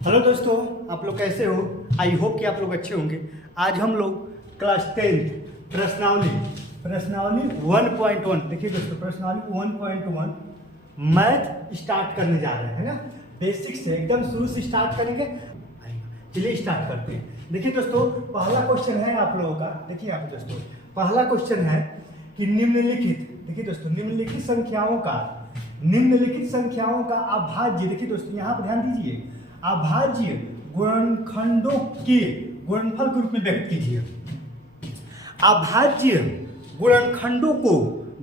Hello दोस्तों, आप लोग कैसे हो? आई होप कि आप लोग अच्छे होंगे। आज हम लोग क्लास 10 प्रश्नावली 1.1 देखिए दोस्तों, प्रश्नावली 1.1 मैथ स्टार्ट करने जा रहे हैं ना। बेसिक से एकदम शुरू से स्टार्ट करेंगे। चलिए स्टार्ट करते हैं। देखिए दोस्तों, पहला क्वेश्चन है आप लोगों का। देखिए यहाँ पे दोस्तों पहला क्वेश्चन है कि निम्नलिखित, देखिए दोस्तों निम्नलिखित संख्याओं का अभाज्य, देखिए दोस्तों यहाँ पर ध्यान दीजिए, अभाज्य गुणनखंडों के गुणनफल के रूप में व्यक्त कीजिए। अभाज्य गुणनखंडों को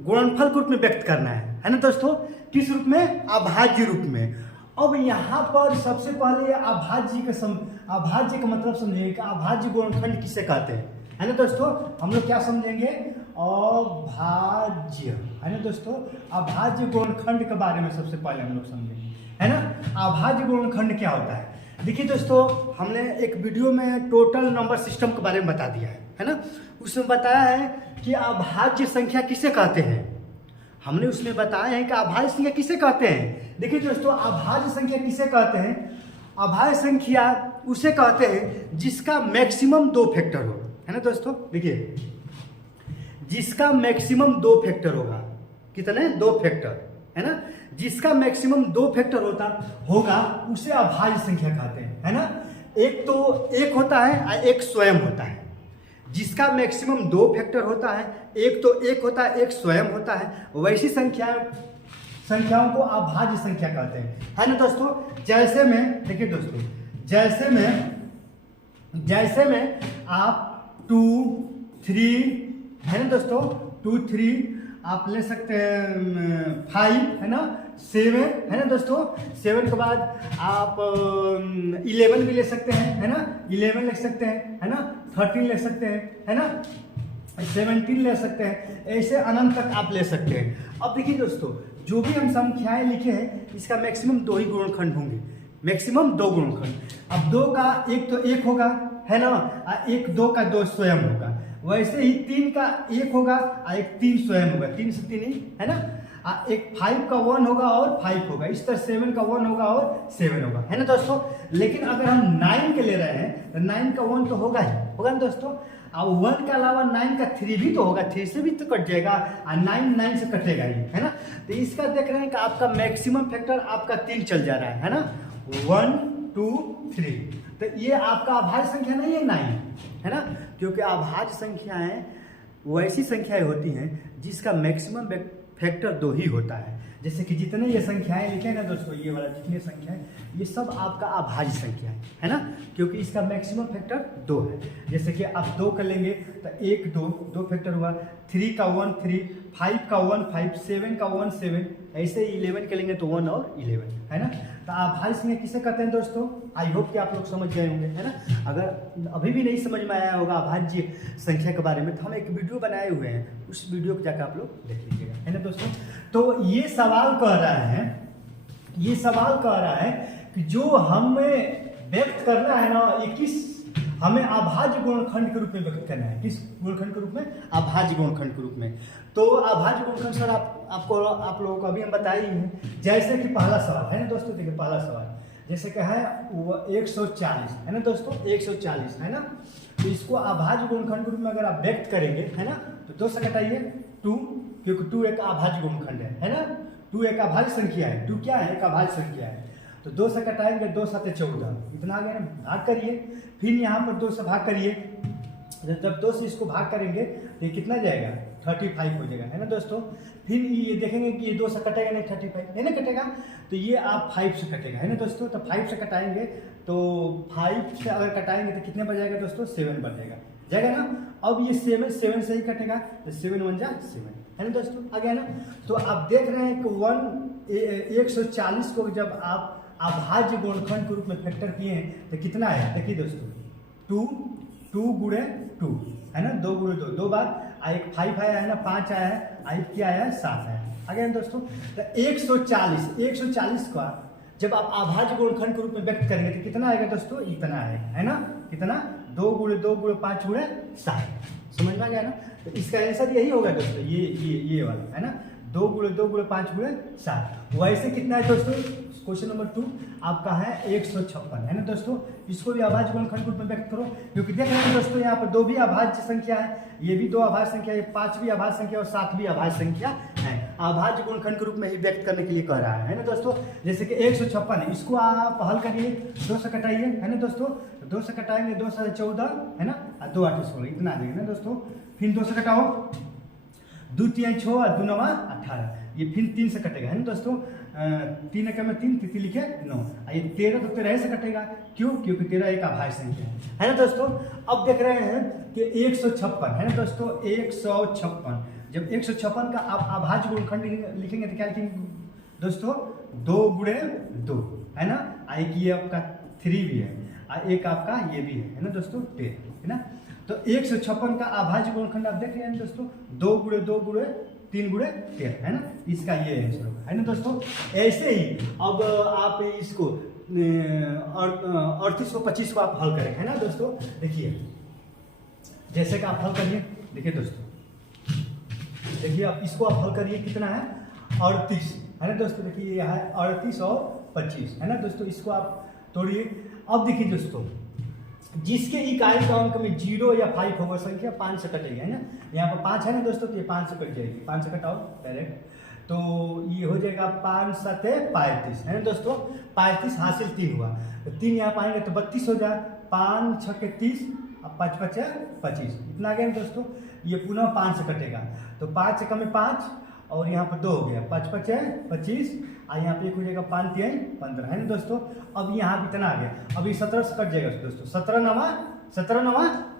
गुणनफल के रूप में व्यक्त करना है ना दोस्तों। किस रूप में? अभाज्य रूप में। अब यहाँ पर सबसे पहले अभाज्य का मतलब समझेंगे कि अभाज्य गुणनखंड किसे कहते हैं, है ना दोस्तों। हम लोग क्या समझेंगे? अभाज्य, है ना दोस्तों। अभाज्य गुणनखंड के बारे में सबसे पहले हम लोग समझेंगे, है ना। अभाज्य गुणनखंड क्या होता है? देखिए दोस्तों, हमने एक वीडियो में टोटल नंबर सिस्टम के बारे में बता दिया है ना। उसमें बताया है कि अभाज्य संख्या किसे कहते हैं। हमने उसमें बताया है कि अभाज्य संख्या किसे कहते हैं। देखिए दोस्तों, अभाज्य संख्या किसे कहते हैं? अभाज्य संख्या उसे कहते हैं जिसका मैक्सिमम 2 फैक्टर हो, है ना दोस्तों। देखिए, जिसका मैक्सिमम 2 फैक्टर होगा। कितने? 2 फैक्टर, है ना। जिसका मैक्सिमम 2 फैक्टर होगा उसे अभाज्य संख्या कहते हैं, है ना। एक तो एक होता है और एक स्वयं होता है। जिसका मैक्सिमम 2 फैक्टर होता है, एक तो एक होता है, एक स्वयं होता है, वैसी संख्याओं को अभाज्य संख्या कहते हैं, है ना दोस्तों। जैसे में देखिए दोस्तों, जैसे में आप 2, 3, है ना दोस्तों, 2, 3 आप ले सकते हैं, 5, है ना, 7, है ना दोस्तों। 7 के बाद आप 11 भी ले सकते हैं, है ना। 11 ले सकते हैं, है ना। 13 ले सकते हैं, है ना। 17 ले सकते हैं। ऐसे अनंत तक आप ले सकते हैं। अब देखिए दोस्तों, जो भी हम संख्याएं लिखे हैं इसका मैक्सिमम 2 ही गुणनखंड होंगे, मैक्सिमम 2 गुणनखंड। अब 2 का एक तो एक होगा, है ना, और एक 2 का 2 स्वयं होगा। वैसे ही 3 का 1 होगा और एक 3 स्वयं होगा, 3 से 3 ही, है ना। एक 5 का 1 होगा और 5 होगा। इस तरह 7 का 1 होगा और 7 होगा, है ना दोस्तों। लेकिन अगर हम 9 के ले रहे हैं तो 9 का 1 तो होगा ना दोस्तों। अब 1 के अलावा 9 का 3 भी तो होगा, 3 से भी तो कट जाएगा और 9 से कटेगा ही, है ना। तो इसका देख रहे हैं कि आपका मैक्सिमम फैक्टर आपका 3 चल जा रहा है ना। 1, 2, 3। तो ये आपका अभाज्य संख्या नहीं है 9, है ना। क्योंकि अभाज्य संख्याएं वैसी संख्याएं होती हैं जिसका मैक्सिमम फैक्टर 2 ही होता है। जैसे कि जितने ये संख्याएं लिखे ना दोस्तों, ये वाला जितनी संख्याएं, ये सब आपका अभाज्य संख्या है ना। क्योंकि इसका मैक्सिमम फैक्टर 2 है। जैसे कि आप 2 कर लेंगे तो 1, 2 फैक्टर हुआ। 3 का 1 3, 5 का 1 5, 7 का 1 7, ऐसे 11 के लेंगे तो 1 और 11, है ना। तो अभाज्य संख्या किसे कहते हैं दोस्तों? आई होप कि आप लोग समझ गए होंगे, है ना। अगर अभी भी नहीं समझ में आया होगा अभाज्य संख्या के बारे में तो हम एक वीडियो बनाए हुए हैं, उस वीडियो को जाकर आप लोग देख लीजिएगा, है ना दोस्तों। तो ये सवाल कह रहा है कि जो हमें व्यक्त करना है ना, ये किस हमें अभाज्य गुणनखंड के रूप में व्यक्त करना है। किस गुणनखंड के रूप में? अभाज्य गुणनखंड के रूप में। तो अभाज्य गुणनखंड सर आप लोगों को अभी हम बताए ही हैं। जैसे कि पहला सवाल है ना दोस्तों, देखिए पहला सवाल जैसे क्या है 140, है ना दोस्तों, 140, है ना। तो इसको अभाज्य गुणनखंड के रूप में अगर आप व्यक्त करेंगे, है ना, तो 2 से घटाइए 2, क्योंकि 2 एक अभाज्य गुणनखंड है ना। 2 एक अभाज्य संख्या है। 2 क्या है? एक अभाज्य संख्या है। तो 2 से कटाएंगे, 2 7 14, इतना आ गया ना। भाग करिए, फिर यहाँ पर 2 से भाग करिए। जब 2 से इसको भाग करेंगे तो ये कितना जाएगा? 35 हो जाएगा, है ना दोस्तों। फिर ये देखेंगे कि ये 2 से कटेगा नहीं, 35 नहीं ना कटेगा, तो ये आप 5 से कटेगा, है ना दोस्तों। तो 5 से कटाएंगे तो 5 से अगर कटाएंगे तो कितने बच जाएगा दोस्तों? 7 बच जाएगा ना। अब ये 7 से ही कटेगा तो 7 1 जा 7, है ना दोस्तों, आ गया ना। तो आप देख रहे हैं कि 140 को जब आप अभाज्य गुणनखंड के रूप में फैक्टर किए हैं तो कितना आया? देखिए दोस्तों, 2 गुणे 2, है ना, 2 गुणे 2, 2 बार एक 5 आया है ना, 5 आया है, एक क्या आया? 7 आया, आ गया ना दोस्तों। तो 140 का जब आप अभाज्य गुणनखंड के रूप में व्यक्त करेंगे तो कितना आएगा दोस्तों? इतना आएगा, है ना। कितना? 2 गुणे 2 गुणे 5 गुणे 7, समझ में आ गया ना। तो इसका आंसर यही होगा दोस्तों, ये वाला, है ना। 2 गुणे 2 गुणे 5 गुणे 7। वैसे कितना है दोस्तों? क्वेश्चन नंबर 2 आपका है 156 है ना दोस्तों। इसको भी अभाज्य गुणनखंड के रूप में व्यक्त करो, क्योंकि देख रहे हैं दोस्तों यहाँ पर 2 भी अभाज्य संख्या है, ये भी 2 अभाज्य संख्या, ये 5 भी अभाज्य संख्या और 7 भी अभाज्य संख्या है। अभाज्य गुणनखंड के रूप में ही व्यक्त करने के लिए कह रहा है ना दोस्तों। जैसे कि 156 है, इसको आप हल करिए, 2 से कटाइए है ना दोस्तों। 2 से कटाएंगे, 2 से 14 है ना, और 2 8 16 इतना आ जाएगा ना दोस्तों। फिर 2 से कटाओ, 2 3 6 और 2 9 18, ये फिर 3 से कटेगा है ना दोस्तों। 3 एकम में 3, तिथि लिखे 9, ये 13 तो 13 से कटेगा, क्यों? क्योंकि 13 एक अभाज्य संख्या है ना दोस्तों। अब देख रहे हैं कि 156 है ना दोस्तों, 156। जब 156 का आप अभाज्य गुणनखंड लिखेंगे तो क्या लिखेंगे दोस्तों? 2 गुणे 2 है ना, एक ये आपका 3 भी है, और एक आपका ये भी है ना दोस्तों 10 है ना। तो 156 का अभाज्य गुणनखंड आप देख रहे हैं दोस्तों, 2 गुणे 2 गुणे 3 गुणे 13 है ना, इसका ये आंसर होगा है ना दोस्तों। ऐसे ही अब आप इसको 38 को 25 को आप हल करें है ना दोस्तों। देखिए जैसे कि आप हल करिए, देखिए दोस्तों, देखिए आप इसको आप हल करिए, कितना है 38 है ना दोस्तों। देखिए ये है 38 और 25 है ना दोस्तों। इसको आप तोड़िए। अब देखिए दोस्तों, जिसके इकाई का अंक में 0 या 5 होगा संख्या 5 से कटेगी है ना। यहाँ पर 5 है ना दोस्तों, तो ये 5 से कट जाएगी, 5 से कटाओ डायरेक्ट, तो ये हो जाएगा 5 7 35 है ना दोस्तों। 35 हासिल 3 हुआ, तो 3 यहाँ पाएंगे तो 32 हो जाए, 5 6 30 अब 5 5 25 इतना आ गया दोस्तों। ये पुनः 5 से कटेगा, तो 5 से कम में 5 और यहाँ पर 2 हो गया, 5 5 25 और यहाँ पे 1 हो जाएगा, 5 3 15 है ना दोस्तों। अब यहाँ पे इतना आ गया, अब ये 17 से कट जाएगा दोस्तों, 17 9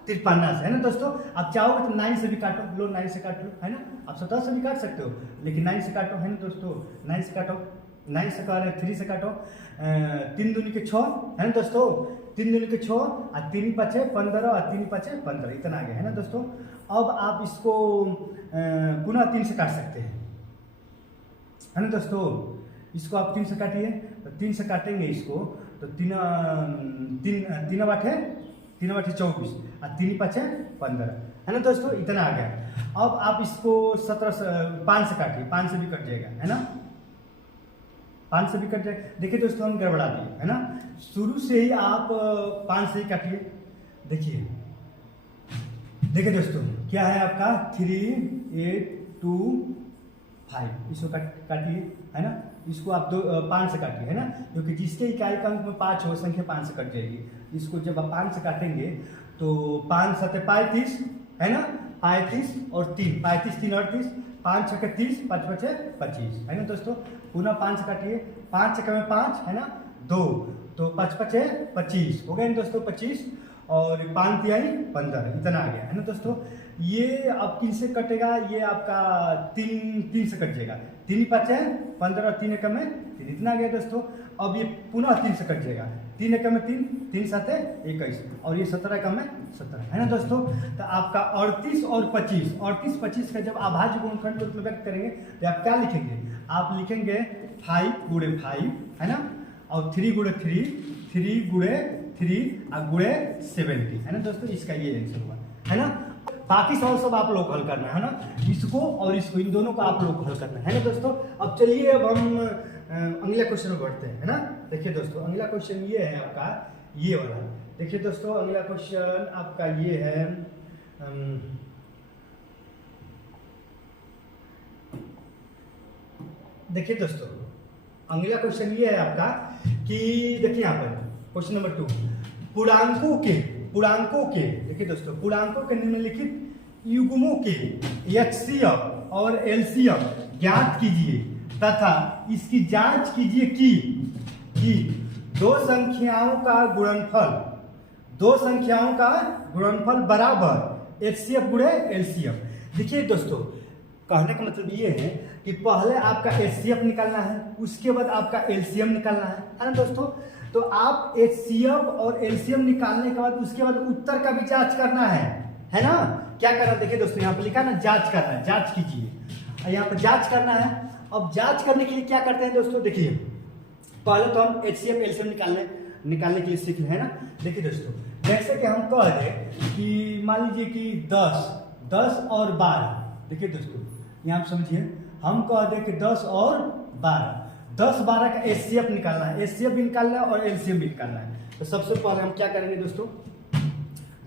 53 है ना दोस्तों। आप चाहोगे तो 9 से भी काटो, लो 9 से काट लो है ना, आप 17 से भी काट सकते हो, लेकिन 9 से काटो है ना दोस्तों। 9 से काटो, 9 से कह रहे 3 से काटो, 3 दूनी के 6 है ना दोस्तों, 3 दूनी के 6 और 3 5 15 और 3 5 15 इतना आ गया है ना दोस्तों। अब आप इसको पुनः 3 से काट सकते हैं है ना दोस्तों। इसको आप 3 से काटिए, तो 3 से काटेंगे इसको, तो 3 8 24 और 3 5 15 है ना दोस्तों, इतना आ गया। अब आप इसको 17 से 5 से काटिए, 5 से भी कट जाएगा है ना, 5 से भी कट जाएगा। देखिए दोस्तों हम गड़बड़ा दिए है ना, शुरू से ही आप 5 से ही काटिए। देखिए दोस्तों क्या है आपका 3 8 2 5, इसको काटिए है ना। इसको आप 5 से काटिए है ना, क्योंकि जिसके इकाई का अंक में 5 हो संख्या 5 से कट जाएगी। इसको जब आप 5 से काटेंगे तो 5 7 35 है ना, 35 और 3 35 3 38, 5 6 30 5 5 25 है ना दोस्तों। पुनः 5 से काटिए, 5 से कम 5 है ना 2, तो 5 5 25 हो गया ना दोस्तों 25 और 5 3 15 इतना आ गया है ना दोस्तों। ये अब किन से कटेगा? ये आपका 3 से कट जाएगा, 3 5 15 3 एकम में 3 इतना आ गया दोस्तों। अब ये पुनः 3 से कट जाएगा, 3 एकम में 3 3 7 21 और ये 17 एकम में 17 है ना दोस्तों। तो आपका 38 और 25 का जब अभाज्य गुणनखंड के रूप में व्यक्त करेंगे तो आप क्या लिखेंगे? आप लिखेंगे 5 गुणे 5 है ना, और 3 गुणे 3 गुणे 3 और गुणे 70 है ना दोस्तों। इसका ये आंसर हुआ है ना। बाकी सवाल सब आप लोग हल करना है ना, इसको और इसको, इन दोनों को आप लोग हल करना है ना दोस्तों। अब चलिए अब हम अगला क्वेश्चन में बढ़ते हैं है ना। देखिए दोस्तों अगला क्वेश्चन ये है आपका, ये वाला। देखिए दोस्तों अगला क्वेश्चन आपका ये है, देखिए दोस्तों अगला क्वेश्चन ये है आपका कि देखिए यहाँ पर क्वेश्चन नंबर 2, पूर्णांकों के देखिए दोस्तों, पूर्णांकों के निम्नलिखित युग्मों के एचसीएफ और एलसीएम ज्ञात कीजिए तथा इसकी जांच कीजिए कि दो संख्याओं का गुणनफल बराबर एचसीएफ गुणे एलसीएम। देखिए दोस्तों कहने का मतलब ये है कि पहले आपका एचसीएफ निकालना है, उसके बाद आपका एलसीएम निकालना है ना दोस्तों। तो आप एचसीएफ और एलसीएम निकालने के बाद उसके बाद उत्तर का भी जांच करना है ना। क्या करना है देखिए दोस्तों, यहाँ पे लिखा है ना जांच करना है, जांच कीजिए, यहाँ पे जांच करना है। अब जांच करने के लिए क्या करते हैं दोस्तों, देखिए पहले तो हम एचसीएफ एलसीएम निकालने के लिए सीख रहे हैं ना। देखिए दोस्तों जैसे कि हम कह दें कि मान लीजिए कि 10 और 12, देखिए दोस्तों यहाँ समझिए, हम कह दें कि 10 और 12, 10-12 का एचसीएफ निकालना है, एचसीएफ भी निकालना है और एलसीएम भी निकालना है। तो सबसे पहले हम क्या करेंगे दोस्तों,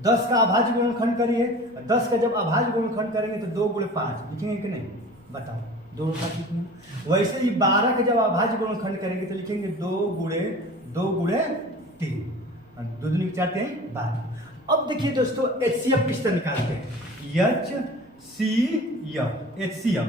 10 का अभाज्य गुणनखंड करिए। 10 का जब अभाज्य गुणनखंड करेंगे तो 2 गुणे 5 लिखेंगे कि नहीं, बताओ 2 गुणे 5 लिखेंगे। वैसे ही 12 का जब अभाज्य गुणनखंड करेंगे तो लिखेंगे 2 गुणे 3, 2 दूनी 4 3 12। अब देखिए दोस्तों एचसीएफ किस तरह निकालते हैं, एचसीएफ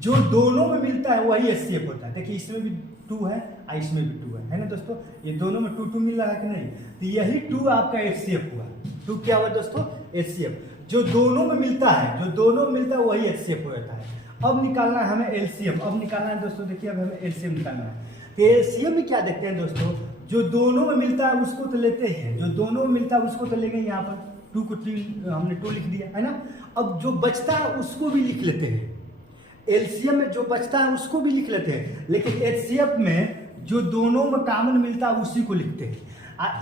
जो दोनों में मिलता है वही एचसीएफ होता है। देखिए इसमें भी 2 है और इसमें भी 2 है ना दोस्तों, ये दोनों में 2 मिल रहा है कि नहीं, तो यही 2 आपका एचसीएफ हुआ। 2 क्या हुआ दोस्तों, एचसीएफ। जो दोनों में मिलता है वही एचसीएफ होता है। अब निकालना है हमें एलसीएम, अब निकालना है दोस्तों, देखिए अब हमें एलसीएम निकालना है। तो एलसीएम में क्या देखते हैं दोस्तों, जो दोनों में मिलता है उसको तो लेते हैं, जो दोनों में मिलता है उसको तो लेंगे। यहाँ पर 2 को 3 हमने 2 लिख दिया है ना। अब जो बचता है उसको भी लिख लेते हैं, एलसीएम में जो बचता है उसको भी लिख लेते हैं, लेकिन एचसीएफ में जो दोनों में कॉमन मिलता है उसी को लिखते हैं।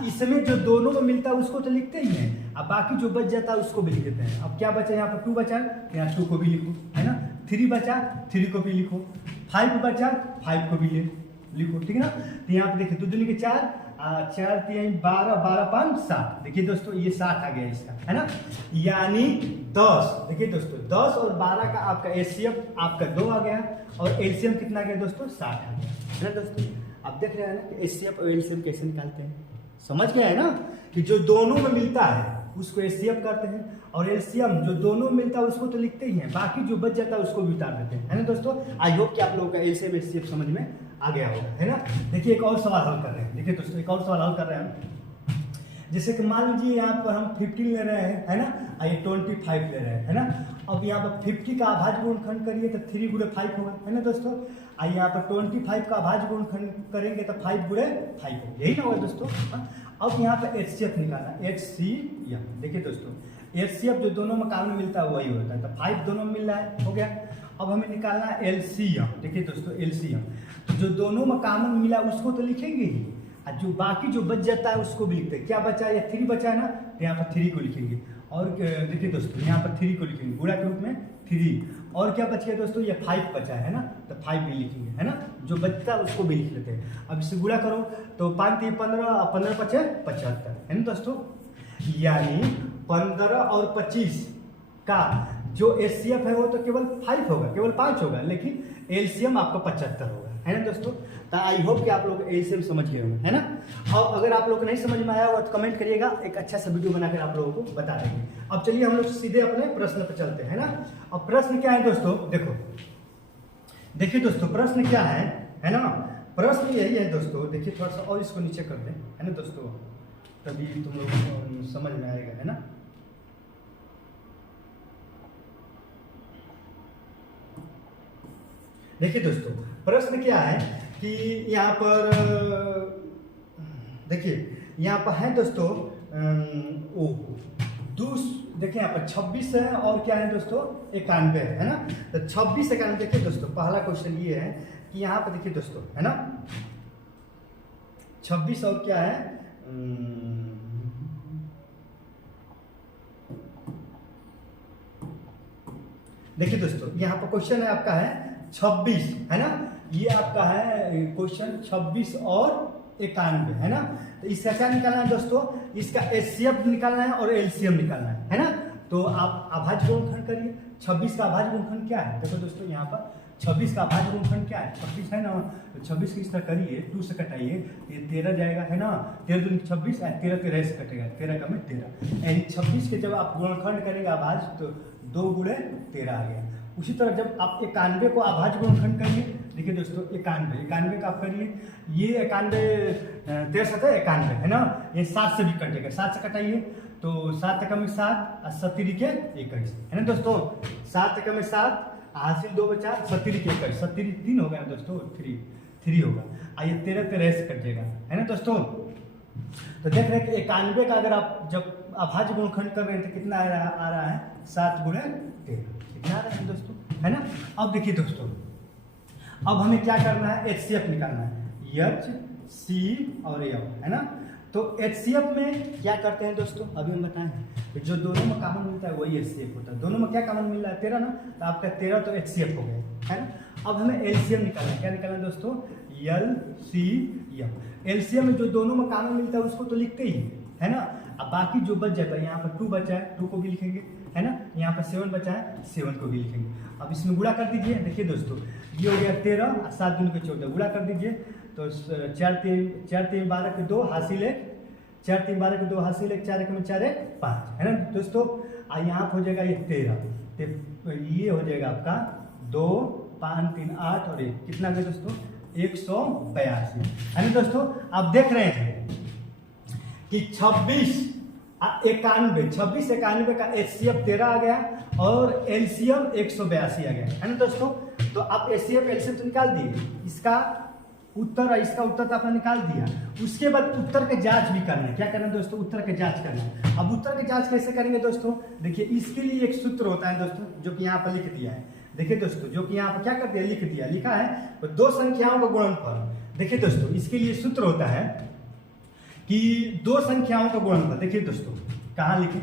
इसमें जो दोनों में मिलता है उसको तो लिखते ही हैं, अब बाकी जो बच जाता है उसको भी लिख देते हैं। अब क्या बचा, यहाँ पर 2 बचा, यहाँ 2 को भी लिखो है ना, 3 बचा 3 को भी लिखो, 5 बचा 5 को भी लिखो, ठीक है ना। तो यहाँ पे देखिए 2 दूनी के 4, 4 3 12, 12 5 7। देखिए दोस्तों ये 60 आ गया इसका, है ना। यानी 10, देखिए दोस्तों 10 और 12 का आपका एचसीएफ आपका 2 आ गया और एलसीएम कितना आ गया दोस्तों, 60 आ गया, है ना दोस्तों। अब देख रहे हैं ना कि एचसीएफ और एलसीएम कैसे निकालते हैं, समझ गए है ना, कि जो दोनों में मिलता है उसको एचसीएफ करते हैं और एलसीएम जो दोनों में मिलता है उसको तो लिखते ही हैं, बाकी जो बच जाता है उसको भी उतार देते हैं, है ना दोस्तों। आई होप कि आप लोगों का एलसीएम एचसीएफ समझ में आ गया होगा, है ना। देखिए एक और सवाल हल कर रहे हैं, देखिए दोस्तों एक और सवाल हल कर रहे हैं। जैसे कि मान लीजिए यहाँ पर हम 15 ले रहे हैं, है ना, और ये 25 ले रहे हैं, है ना। अब यहाँ पर 50 का अभाज्य गुणनखंड करिए तो 3 गुणे 5 होगा, है ना दोस्तों। और यहाँ पर 25 का अभाज्य गुणनखंड करेंगे तो 5 गुणे 5 होगा, यही ना होगा दोस्तों। अब यहाँ पर एचसीएफ निकालना, एचसीएफ। देखिए दोस्तों एचसीएफ जो दोनों में कॉमन मिलता है वही होता है, तो 5 दोनों में मिल रहा है, हो गया। अब हमें निकालना है एलसीएम। देखिए दोस्तों एलसीएम जो दोनों में कॉमन मिला उसको तो लिखेंगे ही, और जो बाकी जो बच जाता है उसको भी लिखते हैं। क्या बचा है, 3 बचा है ना, तो यहाँ पर 3 को लिखेंगे। और देखिए दोस्तों यहाँ पर 3 को लिखेंगे गुणा के रूप में 3, और क्या बच गया दोस्तों, ये 5 बचा है ना, तो 5 भी लिखेंगे, है ना। जो बचता है उसको भी लिख लेते हैं। अब इसे गुणा करो तो 5 3 15, 15 5 75, है ना दोस्तों। यानी 15 और 25 का जो एचसीएफ है वो तो केवल 5 होगा, केवल 5 होगा, लेकिन एलसीएम आपका 75 होगा, है ना दोस्तों। तो आई होप कि आप लोग एलसीएम समझ गए होंगे, है ना। और अगर आप लोग को नहीं समझ में आया होगा तो कमेंट करिएगा, एक अच्छा सा वीडियो बनाकर आप लोगों को बता देंगे। अब चलिए हम लोग सीधे अपने प्रश्न पर चलते हैं, है ना। अब प्रश्न क्या है दोस्तों, देखो देखिए दोस्तों प्रश्न क्या है ना। प्रश्न यही है दोस्तों, देखिए थोड़ा सा और इसको नीचे कर दें, है ना दोस्तों, तभी तुम लोग को समझ में आएगा, है ना। देखिए दोस्तों प्रश्न क्या है कि यहाँ पर देखिए यहाँ पर है दोस्तों देखिए यहाँ पर 26 है और क्या है दोस्तों 91 है ना। तो 26 91 देखिए दोस्तों पहला क्वेश्चन ये है कि यहाँ पर देखिए दोस्तों, है ना, 26 और क्या है देखिए दोस्तों यहाँ पर क्वेश्चन है आपका है 26, है ना। ये आपका है क्वेश्चन 26 और 91, है ना। तो इसका क्या निकालना है दोस्तों, इसका एचसीएफ निकालना है और एलसीएम निकालना है ना। तो आप अभाज्य गुणनखंड करिए। 26 का अभाज्य गुणनखंड क्या है, देखो दोस्तों यहाँ पर 26 का अभाज्य गुणनखंड क्या है, 26 है ना। तो 26 की इस तरह करिए, 2 से कटाइए, ये 13 जाएगा, है ना। 13 दूनी 26, 13 13 से कटेगा, 13 का में 13, यानी 26 के जब आप गुणनखंड करेंगे अभाज्य तो 2 गुणे 13 आ गया। उसी तरह जब आप 91 को अभाज्य गुणनखंड करिए, देखिए दोस्तों 91 का आप करिए, ये 91 13 91 है ना, ये 7 से भी कटेगा, 7 से कटाइए तो 7 का में 7 और 70 के 21, है ना दोस्तों। 7 का में 7 हासिल 2 बचा, 70 के 21, 70 3 होगा ना दोस्तों, 3 होगा। आइए 13 13 से कटेगा, है ना दोस्तों। तो देख रहे हैं कि 91 का अगर आप जब अभाज्य गुणनखंड कर रहे हैं तो कितना आ रहा है 7 गुणे 13, कितना आ रहा है दोस्तों, है ना। अब देखिए दोस्तों अब हमें क्या करना है, एचसीएफ निकालना है, एच सी और एफ, है ना। तो एचसीएफ में क्या करते हैं दोस्तों, अभी हम बताएं तो जो दोनों में कॉमन मिलता है वही एचसीएफ होता है। दोनों में क्या कॉमन मिल रहा है 13 ना, तो आपका 13 तो एचसीएफ हो गया, है ना। अब हमें एलसीएम निकालना है, क्या निकालना है दोस्तों, LCM। LCM में जो दोनों में कॉमन मिलता है उसको तो लिखते ही है ना। अब बाकी जो बच जाता है, यहाँ पर 2 बचा है 2 को भी लिखेंगे है ना, यहाँ पर 7 बचा है 7 को भी लिखेंगे। अब इसमें गुणा कर दीजिए, देखिए दोस्तों ये हो गया 13 और 7 दूनी को 14, गुणा कर दीजिए तो 4 3 12 के 2 हासिल 1, 4 3 12 के 2 हासिल 1, 4 1 में 4 1 5 है ना दोस्तों। यहाँ हो जाएगा ये 13, तो ये हो जाएगा आपका 2 5 3 8 और 1 कितना गया दोस्तों 182 है ना दोस्तों। आप देख रहे हैं कि 26 91 का HCF 13 आ गया और LCM 182 आ गया है ना दोस्तों। तो आप HCF LCM तो निकाल दिए, इसका उत्तर और इसका उत्तर तो आपने निकाल दिया। उसके बाद उत्तर के जांच भी करना है। क्या करना है दोस्तों, उत्तर के जांच करना है। अब उत्तर के जांच कैसे करेंगे दोस्तों, देखिए इसके लिए एक सूत्र होता है दोस्तों जो कि यहाँ पर लिख दिया है। देखिए दोस्तों जो कि यहाँ पर क्या कर दिया, लिख दिया, लिखा है तो 2 संख्याओं का गुणनफल। देखिए दोस्तों इसके लिए सूत्र होता है कि 2 संख्याओं का गुणनफल। देखिए दोस्तों कहाँ लिखे,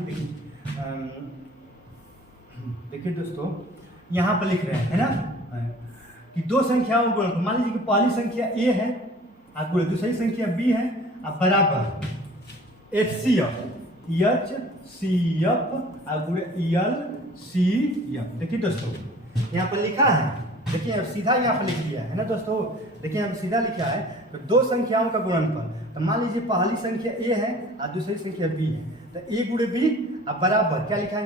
देखिए दोस्तों यहाँ पर लिख रहे हैं है ना कि 2 संख्याओं का गुणनफल। मान लीजिए कि पहली संख्या A है और गुणे दूसरी संख्या B है और बराबर HCF और गुणे LCM। देखिए दोस्तों यहाँ पर लिखा है, देखिए अब सीधा यहाँ पर लिख दिया है ना दोस्तों। देखिए यहाँ पर सीधा लिखा है तो 2 संख्याओं का गुणनफल। तो मान लीजिए पहली संख्या A है और दूसरी संख्या B है, तो A गुणे B अब बराबर क्या लिखा है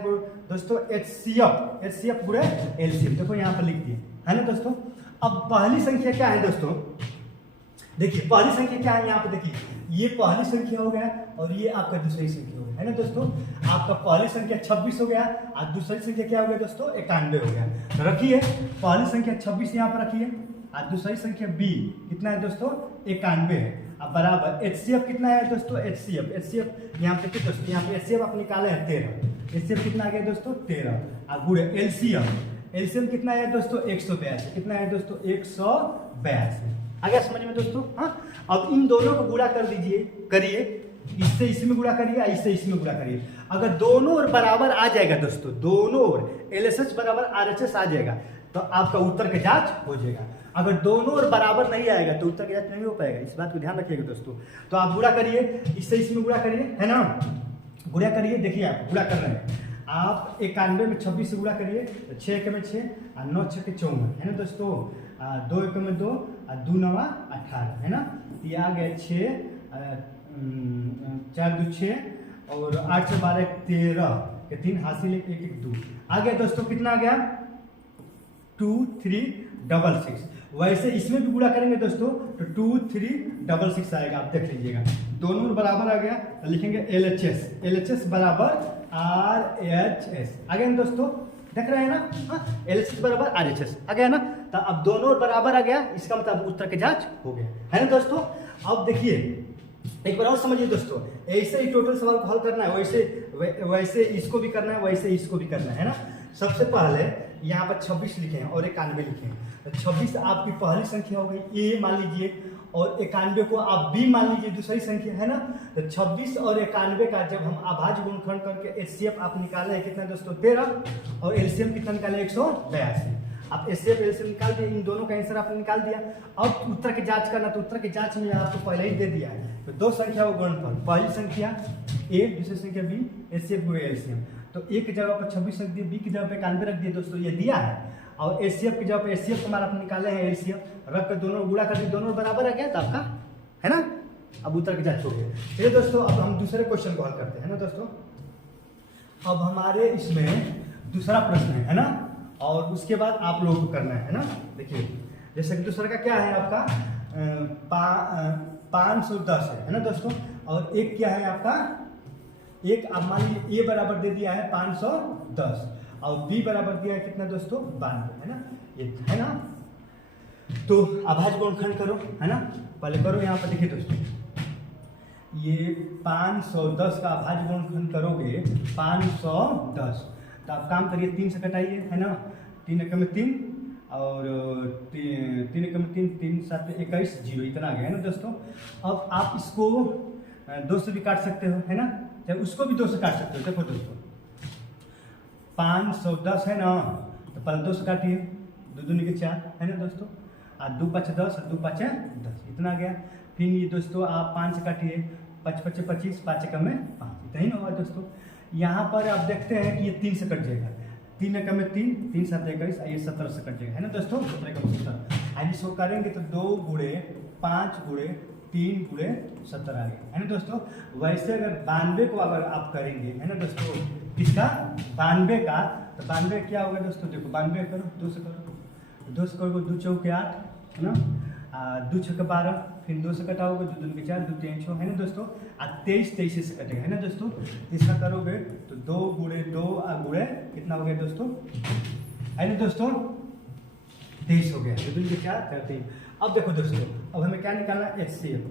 दोस्तों HCF गुणे LCM। देखो यहाँ पर लिख दिए है ना दोस्तों। अब पहली संख्या क्या है दोस्तों, देखिए पहली संख्या क्या है, यहाँ पे देखिए ये पहली संख्या हो गया और ये आपका दूसरी संख्या हो गया है ना दोस्तों। आपका पहली संख्या 26 हो गया और दूसरी संख्या क्या हो गया दोस्तों 91 हो गया। तो रखिए पहली संख्या 26 यहाँ पर रखिए और दूसरी संख्या B कितना है दोस्तों 91 है। अब बराबर HCF कितना है दोस्तों, HCF यहाँ पे देखिए दोस्तों, यहाँ पे HCF आप निकाले हैं 13, HCF कितना आ गया दोस्तों 13 और गुणे LCM कितना है दोस्तों 182, कितना है दोस्तों 182। आ गया समझ में दोस्तों। हाँ अब इन दोनों को गुणा कर दीजिए, करिए, इससे इसमें गुणा करिए, इससे इसमें गुणा करिए। अगर दोनों ओर बराबर आ जाएगा दोस्तों, दोनों ओर LHS बराबर RHS आ जाएगा तो आपका उत्तर का जांच हो जाएगा। अगर दोनों ओर बराबर नहीं आएगा तो उत्तर का जांच नहीं हो पाएगा, इस बात को ध्यान रखिएगा दोस्तों। तो आप गुणा करिए, इससे इसमें गुणा करिए है ना, गुणा करिए। देखिए आप गुणा कर रहे हैं, आप 91 में 26 से गुणा करिए तो 6 1 में 6 और 9 6 54 है ना दोस्तों। 2 1 में 2 और 2 9 18 है ना। ये आ गया 6 4 2 6 और 8 से 12 13 के 3 हासिल 1 1 2 आ गया दोस्तों। कितना आ गया 2 3 6 6। वैसे इसमें भी गुणा करेंगे दोस्तों तो 2 3 6 6 आएगा। आप देख लीजिएगा दोनों बराबर आ गया तो लिखेंगे LHS बराबर RHS आ गया ना दोस्तों, देख रहे हैं ना। हाँ LHS बराबर RHS आ गया ना। तो अब दोनों बराबर आ गया, इसका मतलब उत्तर के जांच हो गया है ना दोस्तों। अब देखिए एक बार और समझिए दोस्तों, ऐसे ही टोटल सवाल को हल करना है, वैसे इसको भी करना है, वैसे इसको भी करना है ना। सबसे पहले यहाँ पर 26 लिखे हैं और 91 लिखे हैं। तो 26 आपकी पहली संख्या हो गई A मान लीजिए और 91 को आप B मान लीजिए दूसरी संख्या है ना। तो 26 और 91 का जब हम अभाज्य गुणनखंड करके HCF आप निकाले हैं कितना दोस्तों 13 और LCM कितना निकाले 182। आप HCF LCM निकाल दिए, इन दोनों का आंसर आपने निकाल दिया। अब उत्तर की जांच करना, तो उत्तर की जांच में आपको पहले ही दे दिया है। तो 2 संख्या का गुणनफल, पहली संख्या A दूसरी संख्या B, HCF गुणे LCM। तो A की जगह पर 26 रख दिए, B की जगह पर 91 रख दिए दोस्तों, ये दिया है। और HCF की जगह पर HCF हमारा आपने निकाले हैं LCM रख कर दोनों गुणा कर दिए, दोनों बराबर आ गया तो आपका है ना। अब उत्तर की जांच हो गई। चलिए दोस्तों अब हम दूसरे क्वेश्चन को हल करते हैं ना दोस्तों। अब हमारे इसमें दूसरा प्रश्न है ना, और उसके बाद आप लोगों को करना है ना। देखिए जैसे कि दूसरा का क्या है आपका 510 है ना दोस्तों। और एक क्या है आपका, एक आप मान लीजिए A बराबर दे दिया है 510 और B बराबर दिया है कितना दोस्तों 92 है ना, ये है ना। तो अभाज्य गुणनखंड करो है ना, पहले करो। यहाँ पर देखिए दोस्तों ये 510 का अभाज्य गुणनखंड करोगे 510, तो आप काम करिए 3 से कटाइए है ना। 3 एकम में 3 और 3 एकम में 3 3 7 में 21 0 इतना आ गया है ना दोस्तों। अब आप इसको 2 से भी काट सकते हो है ना, चाहे उसको भी 2 से काट सकते हो। देखो दोस्तों 510 है ना, तो पहले 2 से काटिए, 2 दूनी के 4 है ना दोस्तों। और 2 5 10 और 2 5 10, इतना आ गया। फिर ये दोस्तों आप 5 से काटिए, 5 5 25, 5 एकम में 5, इतना ही ना होगा दोस्तों। यहाँ पर आप देखते हैं कि ये 3 से कट जाएगा, 3 एकम में 3, 3 7 21, ये 17 से कट जाएगा, है ना दोस्तों, 17 एकम 17। आज इसको करेंगे तो 2 गुणे 5 गुणे 3 गुणे 17 आ गया, है ना दोस्तों। वैसे अगर 92 को अगर आप करेंगे, है ना दोस्तों, किसका 92 का, तो 92 क्या होगा दोस्तों, देखो 92 करो 2 से करो, 2 से करोगे 2 चौके 8, है ना, 2 छक्के 12, फिर 2 से कटाओगे 2 दूनी के 4, 2 3 6, है ना दोस्तों। 23 23 से कटेगा, है ना दोस्तों। इसका करोगे तो 2 गुणे 2 गुणे कितना हो गया दोस्तों, है ना दोस्तों, 23 हो गया, 2 दूनी के 4 13। अब देखो दोस्तों, अब हमें क्या निकालना है, HCF।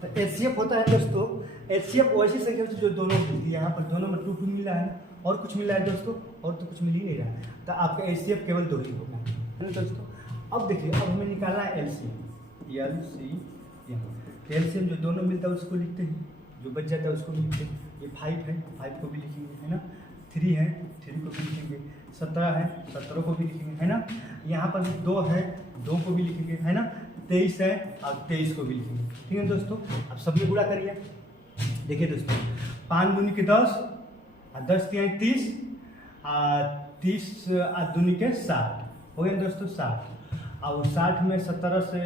तो HCF होता है दोस्तों, HCF वैसी संख्या जो दोनों, यहाँ पर दोनों में 2 2 मिला है, और कुछ मिला है दोस्तों, और तो कुछ मिल ही नहीं रहा है, तो आपका HCF केवल 2 ही होगा, है ना दोस्तों। अब देखिए, अब हमें निकालना है LCM। LCM जो दोनों मिलता है उसको लिखते हैं, जो बच जाता है उसको लिखते हैं। ये 5 है, 5 को भी लिखेंगे, है ना, 3 है, 3 को भी लिखेंगे, 17 है, 17 को भी लिखेंगे, है ना। यहाँ पर 2 है, 2 को भी लिखेंगे, है ना, 23 है और 23 को भी लिखेंगे, ठीक है दोस्तों। अब सब में गुणा करिए, देखिए दोस्तों, 5 दूनी के 10 और 10 3 30, 30 दूनी के 60 हो गया दोस्तों, 60। और 60 में 17 से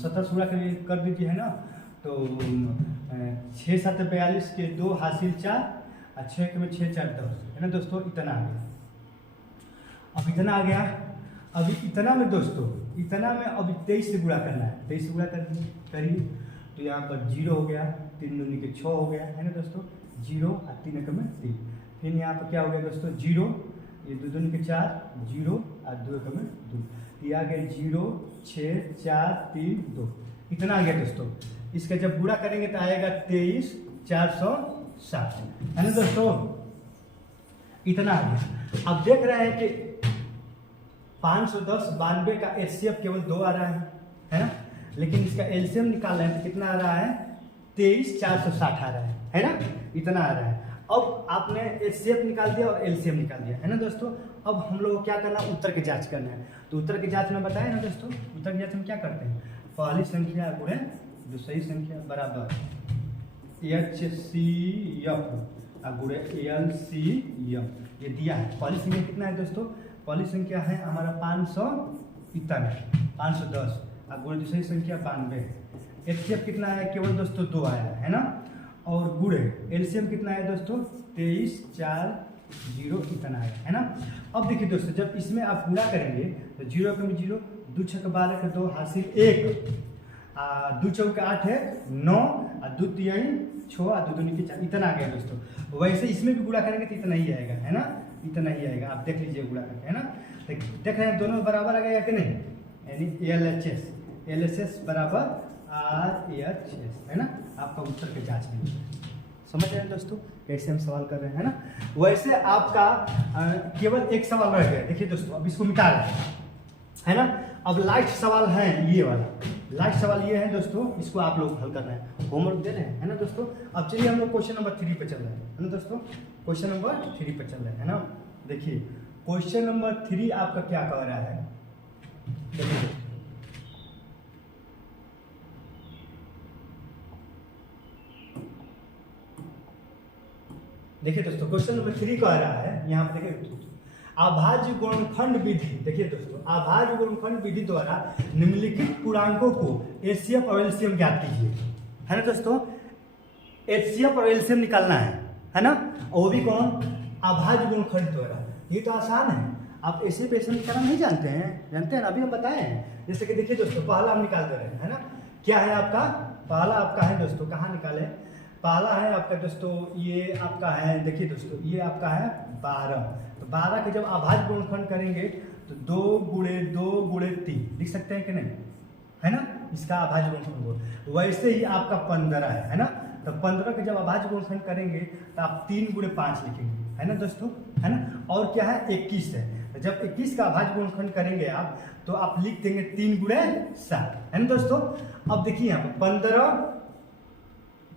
70 से गुणा कर दीजिए, है ना, तो 6 7 42 के 2 हासिल 4 और 6 में 6 4 10, है ना दोस्तों, इतना आ गया। अब इतना आ गया, अभी इतना में दोस्तों, इतना में अभी 23 से गुणा करना है, 23 से गुणा करिए, तो यहाँ पर 0 हो गया, 3 दूनी के 6 हो गया, है ना दोस्तों, 0 और 3 एकम में 3। फिर यहाँ पर क्या हो गया दोस्तों, 0, ये 2 दूनी के 4, 0 और 2 एकम में 2, ये आ गया 0 6 4 3 2, इतना आ गया दोस्तों। इसका जब गुणा करेंगे तो आएगा 23 460, है ना दोस्तों, इतना आ गया। अब देख रहे हैं कि 510 92 का HCF केवल 2 आ रहा है ना, लेकिन इसका LCM निकाल रहे हैं तो कितना आ रहा है, 23 460 आ रहा है ना, इतना आ रहा है। अब आपने HCF निकाल दिया और LCM निकाल दिया, है ना दोस्तों। अब हम लोग को क्या करना है, उत्तर की जांच करना है। तो उत्तर की जांच में बताया ना दोस्तों, उत्तर की जांच में क्या करते हैं, पहली संख्या गुणे दूसरी संख्या बराबर HCF गुणे LCM, ये दिया है। पहली संख्या कितना है दोस्तों, पहली संख्या है हमारा 510 और गुणे दूसरी संख्या 92 है। HCF कितना है, केवल दोस्तों 2 आया है ना, और गुणे LCM कितना है दोस्तों, 23 4 0, इतना है ना। अब देखिए दोस्तों, जब इसमें आप गुणा करेंगे तो 0 कम 0, 2 छक्के 12 के 2 हासिल 1, 2 चौके 8 है 9 और 2 3 6 और 2 दूनी के 4, इतना आ गया दोस्तों। वैसे इसमें भी गुणा करेंगे तो इतना ही आएगा, है ना, इतना ही आएगा। आप देख लीजिए गुणा करके, है ना, देख रहे हैं दोनों बराबर आ गया कि नहीं, यानी LHS बराबर RHS, है ना। आपका उत्तर के जांच में समझ रहे हैं दोस्तों, कैसे हम सवाल कर रहे हैं ना। वैसे आपका केवल एक सवाल रह गया, देखिए दोस्तों, अब इसको मिटा रहे हैं, है ना। अब लास्ट सवाल है ये वाला, लास्ट सवाल ये है दोस्तों, इसको आप लोग हल कर रहे हैं, होमवर्क दे रहे हैं, है ना दोस्तों। अब चलिए हम लोग क्वेश्चन नंबर 3 पे चल रहे हैं, है ना दोस्तों, क्वेश्चन नंबर 3 पे चल रहे हैं ना। देखिए क्वेश्चन नंबर 3 आपका क्या कह रहा है, देखिए देखिए दोस्तों, क्वेश्चन नंबर 3 कह रहा है, यहाँ पर देखिए, अभाज्य गुणनखंड विधि, देखिए दोस्तों, अभाज्य गुणनखंड विधि द्वारा निम्नलिखित पूर्णांकों को HCF और LCM ज्ञात कीजिए, है ना दोस्तों। HCF और LCM निकालना है ना, और वो भी कौन, अभाज्य गुणनखंड द्वारा। ये तो आसान है, आप HCF LCM निकालना नहीं जानते हैं, अभी हम बताए हैं। जैसे कि देखिए दोस्तों, पहला हम निकाल दे रहे हैं, है ना, क्या है आपका, पहला आपका है दोस्तों, कहाँ निकाले, पहला है आपका दोस्तों, ये आपका है, देखिए दोस्तों, ये आपका है 12। तो 12 के जब अभाज्य गुणनखंड करेंगे तो 2 गुणे 2 गुणे 3 लिख सकते हैं कि नहीं, है ना, इसका अभाज्य गुणनखंड। वैसे ही आपका 15 है ना, तो 15 के जब अभाज्य गुणनखंड करेंगे तो आप 3 गुणे 5 लिखेंगे, है ना दोस्तों, है ना। और क्या है, 21 है, तो जब 21 का अभाज्य गुणनखंड करेंगे आप तो आप लिख देंगे 3 गुणे 7, है ना दोस्तों। अब देखिए यहाँ पर 15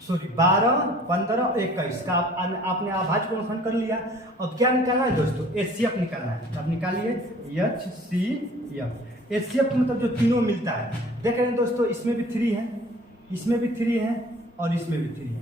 सॉरी 12, 15 और 21 का आपने अभाज्य गुणनखंड कर लिया। अब क्या निकालना है दोस्तों, एचसीएफ निकालना है। अब निकालिए HCF। एचसीएफ मतलब जो तीनों मिलता है, देख रहे हैं दोस्तों, इसमें भी 3 है, इसमें भी 3 है और इसमें भी 3 है,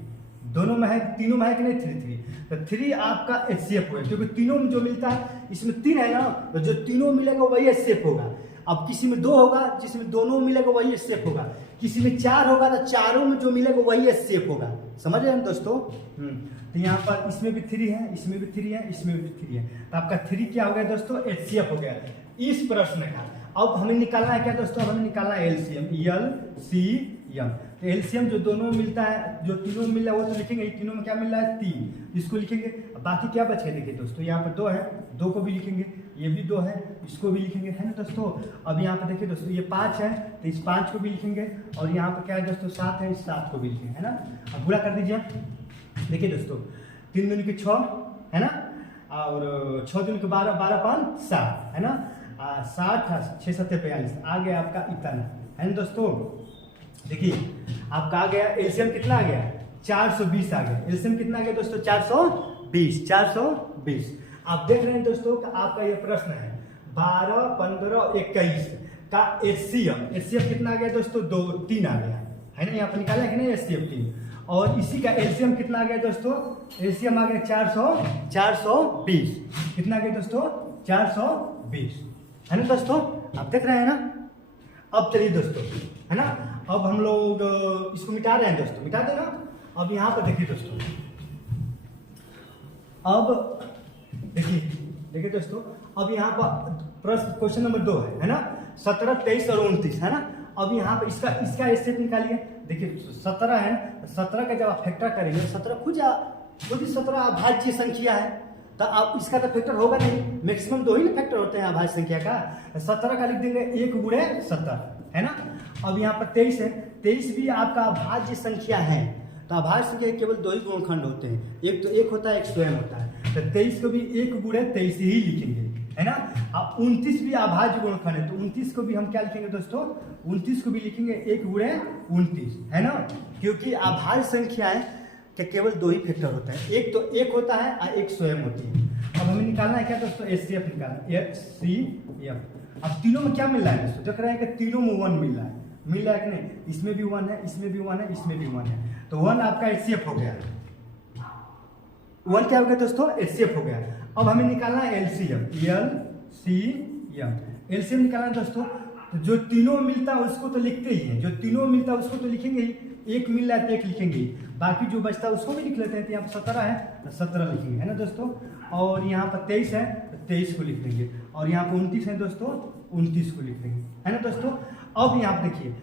दोनों में है, तीनों में है कि नहीं 3 तो 3 आपका एचसीएफ होगा, क्योंकि तीनों में जो मिलता है इसमें 3 है ना, तो जो तीनों मिलेगा वही एचसीएफ होगा। अब किसी में 2 होगा, जिसमें दोनों मिलेगा वही एचसीएफ होगा, किसी में 4 होगा तो चारों में जो मिलेगा वही एचसीएफ होगा। समझ रहे हैं दोस्तों? तो यहाँ पर इसमें भी 3 है, इसमें भी 3 है, इसमें भी 3 है, तो आपका 3 क्या हो गया दोस्तों, एचसीएफ हो गया इस प्रश्न का। अब हमें निकालना है क्या दोस्तों, हमें निकालना है एलसीएम, LCM। तो एलसीएम जो दोनों मिलता है, जो तीनों मिल रहा है वो तो लिखेंगे, तीनों में क्या मिल रहा है 3, इसको लिखेंगे। बाकी क्या बच गया देखिए दोस्तों, यहाँ पर 2 है, 2 को भी लिखेंगे, ये भी 2 है, इसको भी लिखेंगे, है ना दोस्तों। अब यहाँ पर देखिए दोस्तों ये 5 है, तो इस 5 को भी लिखेंगे, और यहाँ पर क्या है दोस्तों 7 है, इस 7 को भी लिखेंगे, है ना। अब पूरा कर दीजिए। देखिए दोस्तों 3 दूनी के 6 है ना, और 6 दूनी के 12, 12 5 7 है ना, 60 6 7 42 आ गया आपका इतना, है ना दोस्तों। देखिए आपका आ गया एलसीएम, कितना आ गया 420 आ गया। एलसीएम कितना आ गया दोस्तों 420। आप देख रहे हैं दोस्तों कि आपका ये प्रश्न है 12, 15, 21 का एचसीएफ कितना आ गया दोस्तों 3 आ गया, है ना। यहाँ पर निकाला कि नहीं एचसीएफ 3, और इसी का एलसीएम कितना आ गया दोस्तों, एलसीएम आ गया 420। कितना आ गया दोस्तों 420, है ना दोस्तों। आप देख रहे हैं ना। अब चलिए दोस्तों, है ना, अब हम लोग इसको मिटा रहे हैं दोस्तों, मिटा देना। अब यहाँ पर देखिए दोस्तों, अब देखिए दोस्तों, अब यहाँ पर प्रश्न क्वेश्चन नंबर 2 है ना, 17, 23 और 29 है ना। अब यहाँ पर इसका एचसीएफ निकालिए। देखिए 17 है, 17 का जब आप फैक्टर करेंगे, 17 खुद ही 17 अभाज्य संख्या है, तो आप इसका तो फैक्टर होगा नहीं, मैक्सिमम 2 ही ना फैक्टर होते हैं अभाज्य संख्या का। 17 का लिख देंगे 1 गुणे 17, है ना। अब यहाँ पर 23 है, 23 भी आपका अभाज्य संख्या है, तो अभाज्य संख्या केवल 2 ही गुणनखंड होते हैं, एक तो 1 होता है, एक स्वयं होता है, तो 23 को भी 1 गुणे 23 ही लिखेंगे, है ना। अब 29 भी अभाज्य गुणनखंड है, तो 29 को भी हम क्या लिखेंगे दोस्तों, 29 को भी लिखेंगे 1 गुणे 29, है ना, क्योंकि अभाज्य संख्या है कि केवल 2 ही फैक्टर होता है, एक तो 1 होता है और एक स्वयं होती है। अब हमें निकालना है क्या दोस्तों, एचसीएफ निकालना, HCF। अब तीनों में क्या मिल रहा है दोस्तों, देख रहे हैं कि तीनों में 1 मिल रहा है कि नहीं, इसमें भी 1 है, इसमें भी 1 है, इसमें भी 1 है, तो 1 आपका एचसीएफ हो गया। 1 क्या हो गया दोस्तों, एचसीएफ हो गया। अब हमें निकालना है एलसीएम, एलसीएम निकालना है दोस्तों। तो जो तीनों मिलता है उसको तो लिखते ही हैं, जो तीनों मिलता है उसको तो लिखेंगे ही, 1 मिल रहा है तो 1 लिखेंगे ही, बाकी जो बचता है उसको भी लिख लेते हैं। तो यहाँ पर 17 है तो 17 लिखेंगे, है ना दोस्तों। और यहाँ पर 23 है तो 23 को लिख देंगे, और यहाँ पर 29 है दोस्तों, 29 को लिख देंगे, है ना दोस्तों। अब यहाँ पर देखिए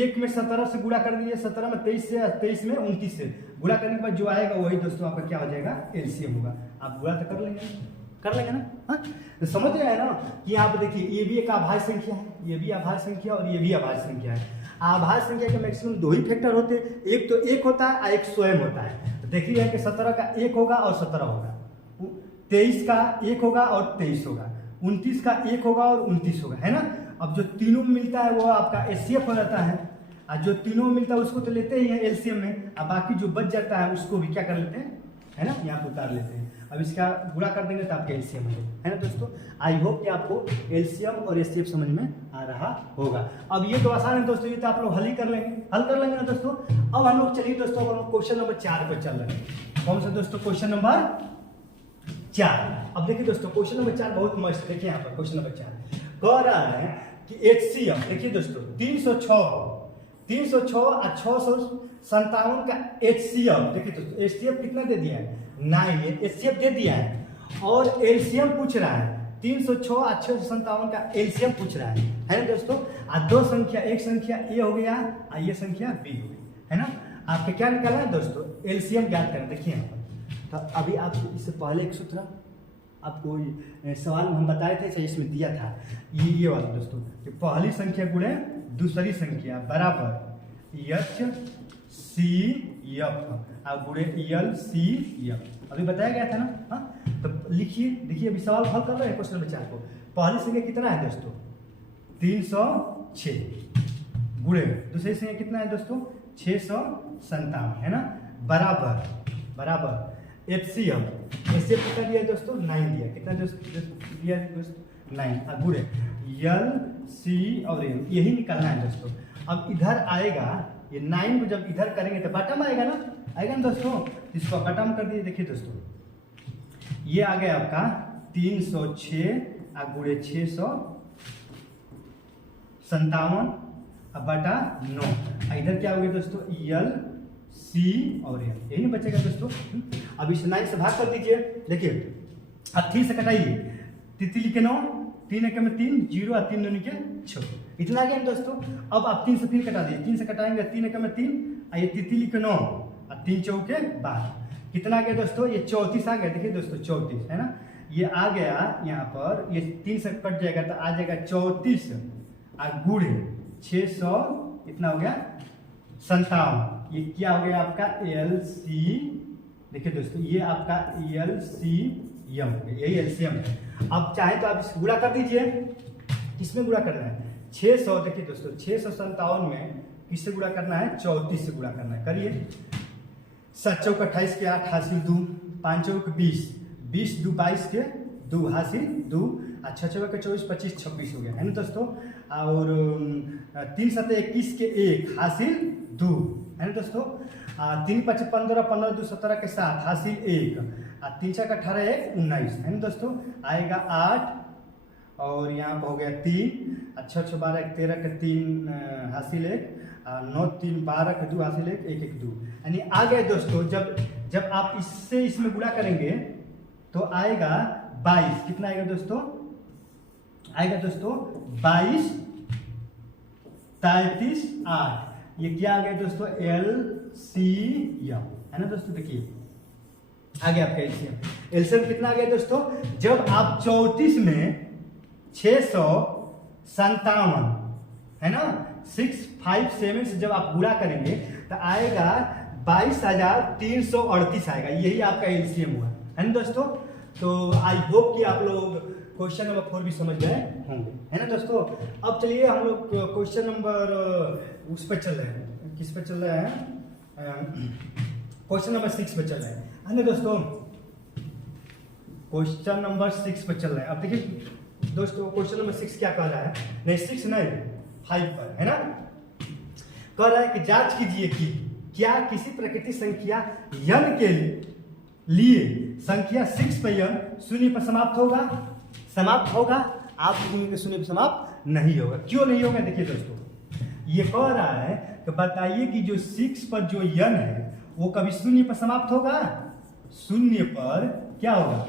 1 में 17 से गुणा कर दीजिए, 17 में 23 से, 23 में 29 से गुणा करने के बाद जो आएगा वही दोस्तों आपका क्या हो जाएगा, एलसीएम होगा। आप गुणा तो कर लेंगे ना, हाँ। तो समझ रहे हैं ना कि यहाँ पे देखिए ये भी एक अभाज्य संख्या है, ये भी अभाज्य संख्या और ये भी अभाज्य संख्या है। अभाज्य संख्या के मैक्सिमम 2 ही फैक्टर होते हैं, एक तो 1 होता है और एक स्वयं होता है। तो देखिए कि 17 का 1 होगा और 17 होगा, 23 का 1 होगा और 23 होगा, 29 का 1 होगा और 29 होगा, है ना। अब जो तीनों में मिलता है वो आपका एचसीएफ हो जाता है, और जो तीनों में मिलता है उसको तो लेते ही हैं एलसीएम में, और बाकी जो बच जाता है उसको भी क्या कर लेते हैं, है ना, यहाँ पर उतार लेते हैं। अब इसका गुणा कर देंगे तो आपका एलसीएम है ना दोस्तों। आई होप कि आपको एलसीएम और एचसीएफ समझ में आ रहा होगा। अब ये तो आसान है दोस्तों, ये तो आप लोग हल कर लेंगे ना दोस्तों। अब हम लोग चलिए दोस्तों, अब हम लोग क्वेश्चन नंबर 4 पर चल रहे हैं। कौन सा दोस्तों, क्वेश्चन नंबर 4। अब देखिए दोस्तों क्वेश्चन नंबर 4 बहुत मस्त, देखिए यहाँ पर क्वेश्चन नंबर 4 कह रहा है कि एचसीएफ, देखिए दोस्तों 306 और 657 का एचसीएफ, देखिए दोस्तों एचसीएफ कितना दे दिया है 9, एचसीएफ दे दिया है, और एलसीएम पूछ रहा है 306 और 657 का एलसीएम पूछ रहा है ना दोस्तों। और 2 संख्या, एक संख्या ए हो गया और ये संख्या बी हो गई, है ना। आपके क्या निकालना है दोस्तों, एलसीएम ज्ञात करना। देखिए यहाँ पर तो अभी आप इससे पहले एक सूत्र आपको सवाल में हम बताए थे, इसमें दिया था ये वाला दोस्तों, कि पहली संख्या गुणे दूसरी संख्या बराबर HCF और गुणे LCF, अभी बताया गया था ना, हाँ। तो लिखिए, देखिए अभी सवाल हल कर रहे हैं क्वेश्चन नंबर 4 को। पहली संख्या कितना है दोस्तों 306, गुणे दूसरी संख्या कितना है दोस्तों 657 है ना, बराबर एचसीएफ कितना दिया दोस्तों 9 दिया, कितना दिया दोस्तों 9 गुणे यल सी और एम, यही निकालना है दोस्तों। अब इधर आएगा ये 9 को जब इधर करेंगे तो बटम आएगा ना दोस्तों, इसको बटम कर दिए। देखिए दोस्तों ये आ गया आपका 306 गुणे 657 बटा 9, इधर क्या हो गया दोस्तों यल सी और एम, यही नहीं बचेगा दोस्तों। अब इस 9 से भाग कर दीजिए। देखिए अब 3 से कटाइए, तितली के 9, 3 एक में 3 0 और 3 2 के 6, इतना आ गया दोस्तों। अब आप 3 से फिर कटा दीजिए, 3 से कटाएंगे 3 एक में 3 ये तितली के 9 और 3 चौके 12, कितना आ गया दोस्तों ये 34 आ गया। देखिए दोस्तों 34 है ना, ये आ गया यहाँ पर, ये 3 से कट जाएगा तो आ जाएगा 34 गुणे 600 कितना हो गया 57, ये क्या हो गया आपका एल सी। देखिए दोस्तों ये आपका एल सी एम, यही एलसीएम है। अब चाहे तो आप इसको गुणा कर दीजिए, किसमें गुणा करना है 600, देखिए दोस्तों 657 में किससे गुणा करना है 34 से गुणा करना है, करिए 7 चौक 28 के 8 हासिल 2, 5 चौक 20 20 2 22 के 2 हासिल 2, 6 चौक 24 25 26 हो गया है ना दोस्तों, और 3 7 21 के 1 हासिल 2 है ना दोस्तों, 3 5 15 15 2 17 के 7 हासिल 1, 3 6 18 1 19 है ना दोस्तों, आएगा 8 और यहाँ पर हो गया 3, 6 6 12 1 13 के 3 हासिल 1, 9 3 12 के 2 हासिल 1 1 1 2, यानी आ गए दोस्तों। जब आप इससे इसमें गुणा करेंगे तो आएगा 22, कितना आएगा दोस्तों, आएगा दोस्तों 22 33 8, ये क्या आ गया दोस्तों एल सी एम है ना दोस्तों। देखिए आ गया आपका एलसीएम, एलसीएम कितना आ गया दोस्तों, जब आप 34 में 657 है ना 657 से जब आप गुणा करेंगे तो आएगा 22,338 आएगा, यही आपका एलसीएम हुआ है ना दोस्तों। तो आई होप कि आप लोग क्वेश्चन नंबर 4 भी समझ गए होंगे है ना दोस्तों। अब चलिए हम लोग क्वेश्चन नंबर उस पर चल रहे हैं, किस पे चल रहे हैं, क्वेश्चन नंबर 6 पे चल रहे हैं है ना दोस्तों, क्वेश्चन नंबर 6 पे चल रहे हैं। अब देखिए दोस्तों क्वेश्चन नंबर 6 क्या कह रहा है, नहीं 6 नहीं 5 पर है ना, कह रहा है कि जांच कीजिए कि क्या किसी प्राकृतिक संख्या n के लिए संख्या 6 पर n शून्य पर समाप्त होगा। आप शून्य पर समाप्त नहीं होगा, क्यों नहीं होगा, देखिए दोस्तों ये कह रहा है कि बताइए कि जो 6 पर जो n है वो कभी शून्य पर समाप्त होगा, शून्य पर क्या होगा,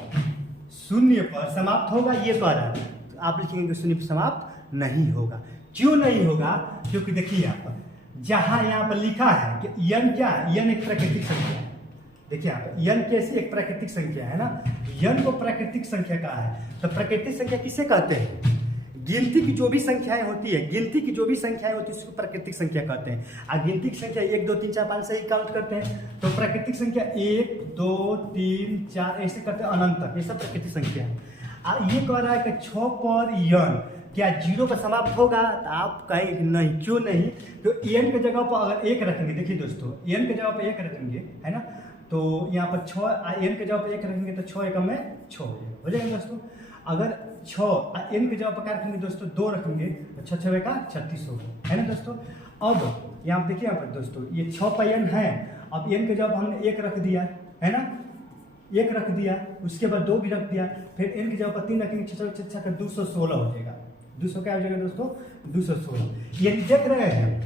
शून्य पर समाप्त होगा, ये कह रहा है। तो आप लिखेंगे शून्य पर समाप्त नहीं होगा, क्यों नहीं होगा, क्योंकि देखिए यहाँ पर जहां यहाँ पर लिखा है कि n क्या है, n एक प्राकृतिक संख्या है। देखिए यहाँ पर n कैसी एक प्राकृतिक संख्या है ना, n को प्राकृतिक संख्या कहा है। तो प्राकृतिक संख्या किसे कहते हैं, गिनती की जो भी संख्याएं होती है, गिनती की जो भी संख्याएं होती है उसको प्राकृतिक संख्या कहते हैं। और गिनती की संख्या 1 2 3 4 5 से ही काउंट करते हैं, तो प्राकृतिक संख्या 1 2 3 4 ऐसे करते हैं अनंत तक, ये सब प्राकृतिक संख्या है। और ये कह रहा है कि 6 पर n क्या 0 पर समाप्त होगा, तो आप कहेंगे नहीं, क्यों नहीं, तो n के जगह पर अगर 1 रखेंगे, देखिए दोस्तों n के जगह पर 1 रखेंगे है ना, तो यहाँ पर 6 n के जगह पर 1 रखेंगे तो 6 एकम में 6 हो जाएगा दोस्तों। अगर 6 n के जगह पर क्या रखेंगे दोस्तों 2 रखेंगे तो 6 6 का 36 होगा है ना दोस्तों। अब यहाँ देखिए यहाँ पर दोस्तों ये 6 पर n है, अब n के जगह पर हमने 1 रख दिया है ना, 1 रख दिया, उसके बाद 2 भी रख दिया, फिर n की जगह पर 3 रखेंगे 6 6 का 216 हो जाएगा, 200 क्या हो जाएगा दोस्तों 216। ये देख रहे हैं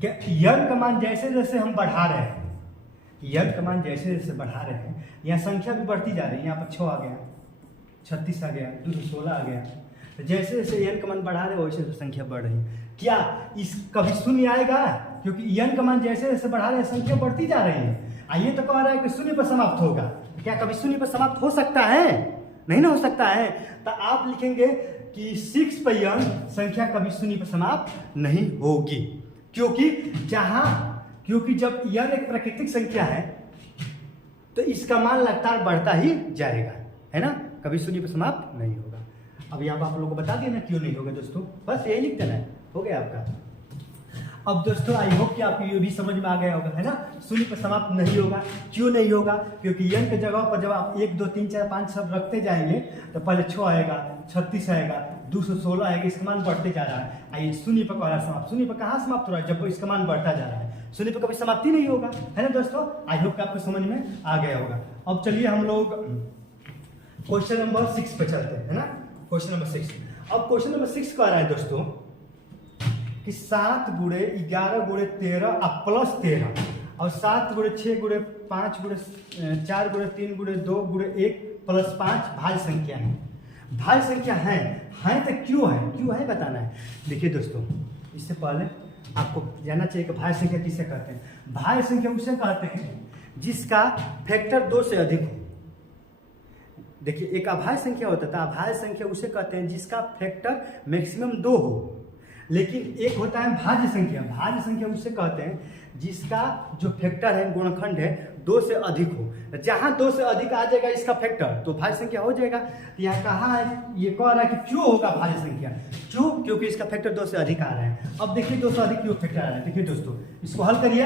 कि n का मान जैसे जैसे हम बढ़ा रहे हैं, n का मान जैसे जैसे बढ़ा रहे हैं यहाँ संख्या भी बढ़ती जा रही है, यहाँ पर 6 आ गया, 36 आ गया, 216 आ गया, तो जैसे जैसे n का मान बढ़ा रहे वैसे वैसे संख्या बढ़ रही है। क्या इस कभी शून्य आएगा, क्योंकि n का मान जैसे जैसे बढ़ा रहे हैं संख्या बढ़ती जा रही है। ये तो कह रहा है कि शून्य पर समाप्त होगा, क्या कभी शून्य पर समाप्त हो सकता है, नहीं ना हो सकता है। तो आप लिखेंगे कि 6 पर n संख्या कभी शून्य पर समाप्त नहीं होगी, क्योंकि जब n एक प्राकृतिक संख्या है तो इसका मान लगातार बढ़ता ही जाएगा है ना, कभी शून्य पर समाप्त नहीं होगा। अब यहाँ पर आप लोगों को बता दिया ना क्यों नहीं होगा दोस्तों, बस यही लिख देना है, हो गया आपका। अब दोस्तों आई होप कि आपको ये भी समझ में आ गया होगा, है ना। शून्य पर समाप्त नहीं होगा। क्यों नहीं होगा? क्योंकि n के जगह पर जब आप 1 2 3 4 5 सब रखते जाएंगे तो पहले 6 आएगा, 36 आएगा, 216 आएगा, इसका मान बढ़ते जा रहा है। आइए शून्य पर कह समाप्त। शून्य पर कहाँ समाप्त हो रहा है? जब इसका मान बढ़ता जा रहा है। शून्य पर कभी समाप्ति नहीं होगा, है ना दोस्तों। आई होप कि आपको समझ में आ गया होगा। अब चलिए हम लोग क्वेश्चन नंबर 6 पे चलते हैं, है ना। Question number 6। अब क्वेश्चन नंबर 6 कह रहा है दोस्तों कि 7 गुणे 11 गुणे 13 अब प्लस 13 और 7 गुणे 6 गुणे 5 गुणे 4 गुणे 3 गुणे 2 गुणे 1 प्लस 5 भाज्य संख्या है। भाज्य संख्या है तो क्यों है? क्यों है बताना है। देखिए दोस्तों, इससे पहले आपको जानना चाहिए कि भाज्य संख्या किसे कहते हैं। भाज्य संख्या उसे कहते हैं जिसका फैक्टर 2 से अधिक हो। देखिए, एक अभाज्य संख्या होता था, अभाज्य संख्या उसे कहते हैं जिसका फैक्टर मैक्सिमम 2 हो। लेकिन एक होता है भाज्य संख्या। भाज्य संख्या उसे कहते हैं जिसका जो फैक्टर है, गुणनखंड है, 2 से अधिक हो। जहां 2 से अधिक आ जाएगा इसका फैक्टर तो भाज्य संख्या हो जाएगा। तो यहाँ कहा है, ये कह रहा है कि क्यों होगा भाज्य संख्या? क्यों? क्योंकि इसका फैक्टर 2 से अधिक आ रहा है। अब देखिए 2 से अधिक क्यों फैक्टर आ रहा है। देखिए दोस्तों, इसको हल करिए,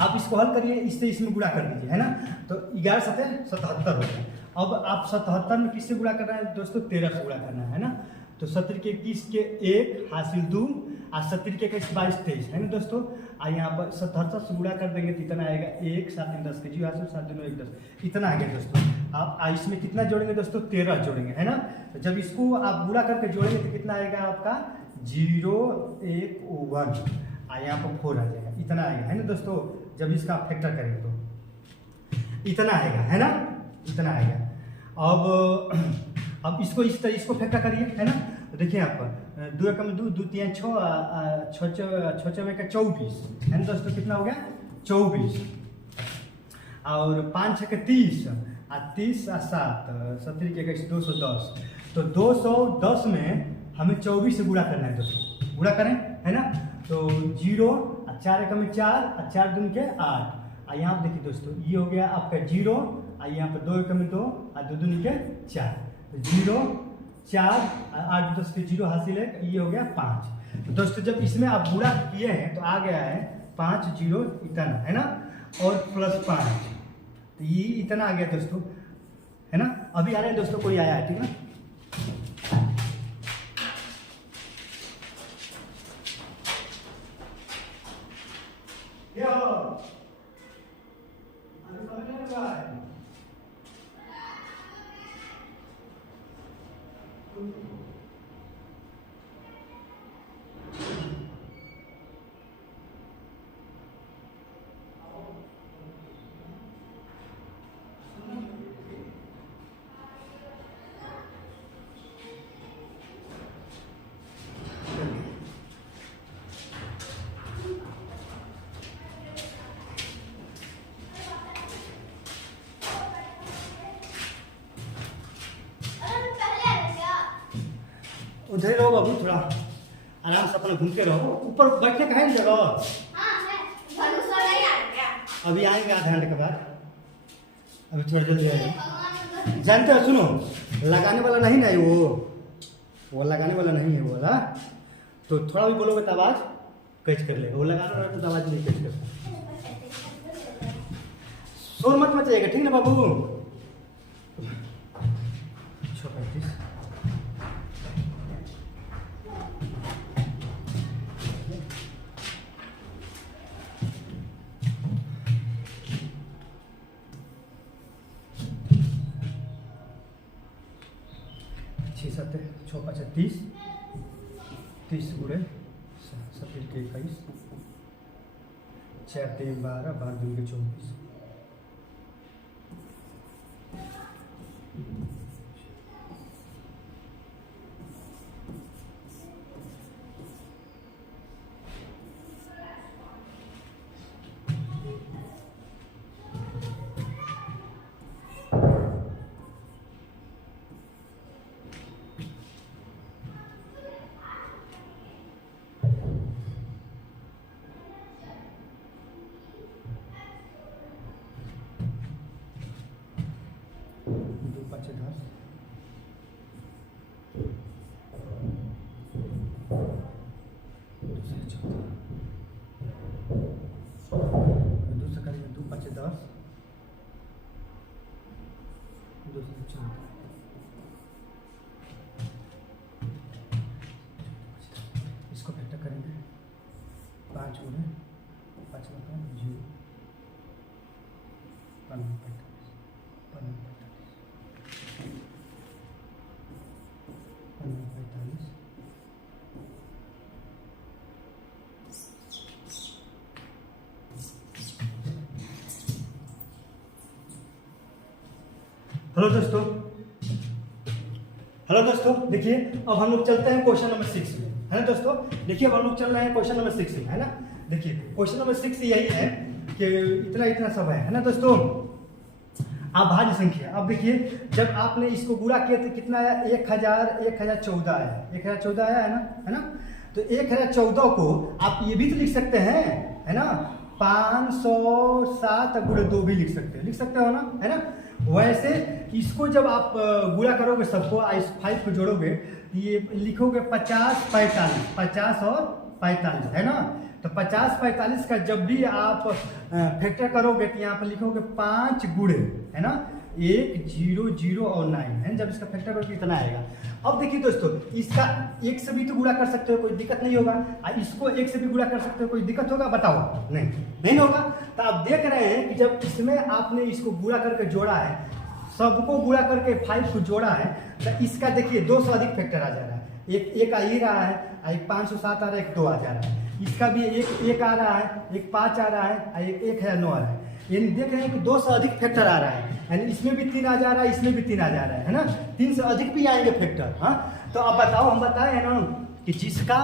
आप इसको हल करिए, इससे इसमें गुणा कर दीजिए, है ना। तो 11 7 77 हो गया। अब आप 77 में किससे गुणा करना है दोस्तों? 13 से गुणा करना है ना। तो 70 के 21 के 1 हासिल 2 और 70 के 21 22 23, है ना दोस्तों। यहाँ पर 77 से गुणा कर देंगे तो इतना आएगा 1 7 3 10 के जी हासिल 7 2 1 10, इतना आ गया दोस्तों। आप इसमें कितना जोड़ेंगे दोस्तों? 13 जोड़ेंगे, है ना। तो जब इसको आप गुणा करके जोड़ेंगे तो कितना आएगा आपका? 0 1 1 यहाँ पर 4 आ जाएगा, इतना आएगा, है ना दोस्तों। जब इसका फैक्टर करेंगे तो इतना आएगा, है ना, इतना आएगा। अब इसको इस तरह इसको फैक्टर करिए, है ना। तो देखिए यहाँ पर 2 एकम 2 2 3 6 6 में का 24, है ना दोस्तों। कितना हो गया? 24। और 5 6 के 30 और 30 और 7 70 के 210। तो 210 में हमें 24 से गुणा करना है दोस्तों। गुणा करें, है ना। तो 0 और 4 एकम में 4 और 4 दूनी के 8। और यहाँ पर देखिए दोस्तों, ये हो गया आपका 0 और यहाँ पर 2 एकम में 2 और 2 दूनी के 4। 0 4 8 10 के 0 हासिल है, ये हो गया 5। तो दोस्तों जब इसमें आप गुणा किए हैं तो आ गया है 5 0 इतना, है ना, और प्लस 5, तो ये इतना आ गया दोस्तों, है ना। अभी आ रहे हैं दोस्तों, कोई आया है, ठीक है। उधर ही रहो बाबू, थोड़ा आराम से अपना घूमते रहो। ऊपर बैठने का है ना जगह? अभी आएंगे आधे घंटे के बाद, अभी थोड़ा जल्दी आएंगे। जानते हो, सुनो, लगाने वाला नहीं ना वो लगाने वाला नहीं है वो वाला। तो थोड़ा भी बोलोगे तो आवाज कैच कर लेगा, वो लगाने वाला तो आवाज नहीं कैच करता। शोर मत मचाइएगा, ठीक ना बाबू। 6:35 6 7 6 5 30 30 गुणे 70 के 21 4 3 12 12 2 के 24। 10 214 इसको फैक्टर करेंगे 5 गुणे 5 बटा 0 15 45 हेलो दोस्तों देखिए अब हम लोग चलते हैं क्वेश्चन नंबर 6 में, है ना दोस्तों। देखिए अब हम लोग चल रहे हैं क्वेश्चन नंबर 6 में, है ना। देखिए क्वेश्चन नंबर 6 यही है कि इतना इतना सब है ना दोस्तों, अभाज्य संख्या। अब देखिए जब आपने इसको गुणा किया तो कितना आया, 1014 आया, 1014 आया, है ना। तो 1014 को आप ये भी तो लिख सकते हैं, है ना, 507 गुणे 2 भी लिख सकते हो ना, है ना। वैसे इसको जब आप गुणा करोगे सबको, इस 5 को जोड़ोगे, ये लिखोगे 50 और 45, है ना। तो 50 45 का जब भी आप फैक्टर करोगे तो यहाँ पर लिखोगे 5 गुणे, है ना, 1 0 0 और 9, है। जब इसका फैक्टर करोगे कितना आएगा। अब देखिए दोस्तों इसका 1 से भी तो गुणा कर सकते हो, कोई दिक्कत नहीं होगा। इसको 1 से भी गुणा कर सकते हो, कोई दिक्कत होगा, बताओ। नहीं होगा। तो आप देख रहे हैं कि जब इसमें आपने इसको गुणा करके जोड़ा है, सबको गुणा करके 5 को जोड़ा है, तो इसका देखिए 2 से अधिक फैक्टर आ जा रहा है। एक आ ही रहा है, एक 507 आ रहा है, एक 2 आ जा रहा है। इसका भी एक आ रहा है, एक 5 आ रहा है, एक 1009 आ रहा है। यानी देख रहे हैं कि 2 से अधिक फैक्टर आ रहा है, यानी इसमें भी 3 आ जा रहा है, इसमें भी 3 आ जा रहा है ना। 3 से अधिक भी आएंगे फैक्टर। हाँ तो अब बताओ, हम बताए ना कि जिसका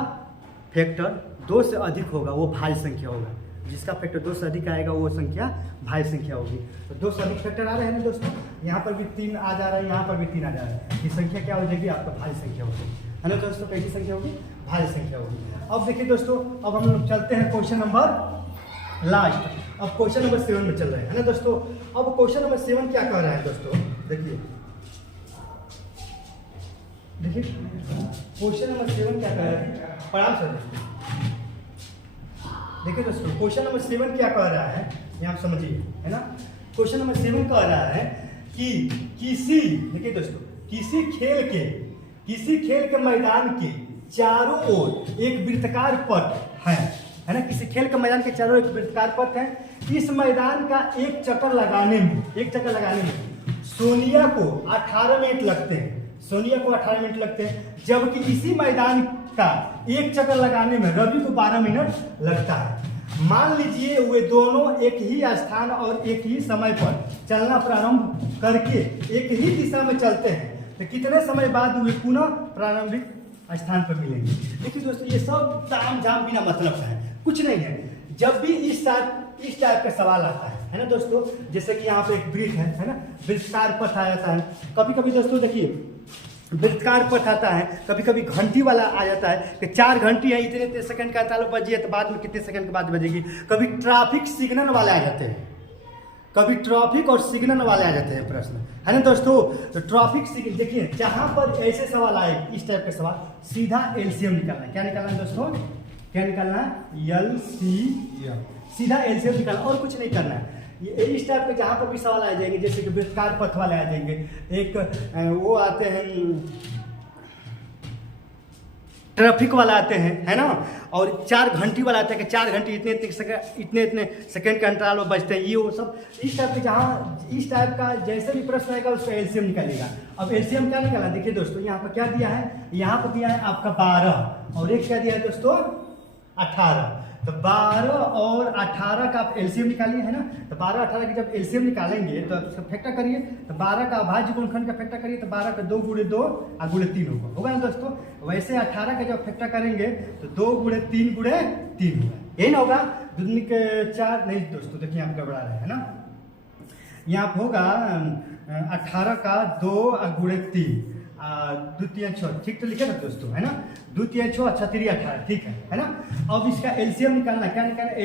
फैक्टर 2 से अधिक होगा वो भाज्य संख्या होगा, जिसका फैक्टर 2 से अधिक आएगा वो संख्या भाज्य संख्या होगी। तो 2 से अधिक फैक्टर आ रहे हैं ना दोस्तों, यहाँ पर भी 3 आ जा रहा है, यहाँ पर भी 3 आ जा रहा है। ये संख्या क्या हो जाएगी, आपका भाज्य संख्या होगी, है ना दोस्तों। कैसी संख्या होगी, भाज्य संख्या होगी। अब देखिए दोस्तों, अब हम लोग चलते हैं क्वेश्चन नंबर लास्ट। अब क्वेश्चन नंबर 7 में चल रहे हैं, है ना दोस्तों। अब क्वेश्चन नंबर 7 क्या कह रहा है दोस्तों, देखिए क्वेश्चन नंबर 7 क्या कह रहा है, प्रणाम सर। देखिए दोस्तों क्वेश्चन नंबर 7 क्या कह रहा है, ये आप समझिए, है ना। क्वेश्चन नंबर 7 कह रहा है कि देखिए दोस्तों किसी खेल के मैदान के चारों ओर एक वृत्ताकार पथ है ना। किसी खेल के मैदान के चारों ओर एक वृत्ताकार पथ है। इस मैदान का एक चक्कर लगाने में सोनिया को 18 मिनट लगते हैं, जबकि इसी मैदान का एक चक्कर लगाने में रवि को 12 मिनट लगता है। मान लीजिए वे दोनों एक ही स्थान और एक ही समय पर चलना प्रारंभ करके एक ही दिशा में चलते हैं, तो कितने समय बाद वे पुनः प्रारंभिक स्थान पर मिलेंगे। देखिए दोस्तों ये सब ताम झाम बिना मतलब का है, कुछ नहीं है। जब भी इस टाइप का सवाल आता है ना दोस्तों, जैसे कि यहाँ पे एक वृत्त है ना, वृत्ताकार पथ आ जाता है। कभी कभी दोस्तों देखिए वृत्ताकार पथ आता है, कभी कभी घंटी वाला आ जाता है कि 4 घंटी है, इतने सेकंड का अंतराल बजी है, तो बाद में कितने सेकंड के बाद बजेगी। कभी ट्रैफिक सिग्नल वाले आ जाते हैं, कभी ट्रैफिक और सिग्नल वाले आ जाते हैं प्रश्न, है ना दोस्तों। तो ट्रैफिक सिग्नल देखिए, जहां पर ऐसे सवाल आए, इस टाइप के सवाल, सीधा एलसीएम निकालना है। क्या निकालना है दोस्तों, क्या निकालना है, एलसीएम, सीधा एलसीएम निकालना, और कुछ नहीं करना है। ये इस टाइप के जहां पर भी सवाल आ जाएंगे, जैसे कि वृत्ताकार पथ वाले आ जाएंगे, एक वो आते हैं ट्रैफिक वाला आते हैं, है ना, और 4 घंटी वाला आता है कि 4 घंटे इतने सेकंड के अंतराल में बजते हैं। ये वो सब इस टाइप के, जहाँ इस टाइप का जैसे भी प्रश्न आएगा उसका एलसीएम निकालेगा। अब एलसीएम क्या निकाला, देखिए दोस्तों यहाँ पर क्या दिया है, यहाँ पर दिया है आपका 12 और एक क्या दिया है दोस्तों 18। तो 12 और 18 का आप एलसीएम निकालिए, है ना। तो 12 18 की जब एलसीएम निकालेंगे तो आप फैक्टर करिए, तो 12 का अभाज्य गुणनखंड का फैक्टर करिए, तो 12 का 2 गुणे 2 और गुणे 3 होगा ना दोस्तों। वैसे 18 का जब फैक्टर करेंगे तो 2 गुणे 3 होगा, यही ना होगा। दूनी के 4 नहीं दोस्तों, देखिए आप गड़बड़ा रहे हैं ना। यहाँ होगा 18 का 2 और गुणे 3 2 3 6, ठीक तो लिखे ना दोस्तों, है ना। 2 3 6 अच्छा 3 18, ठीक है ना। अब इसका एलसीएम निकालना है, क्या निकालना है,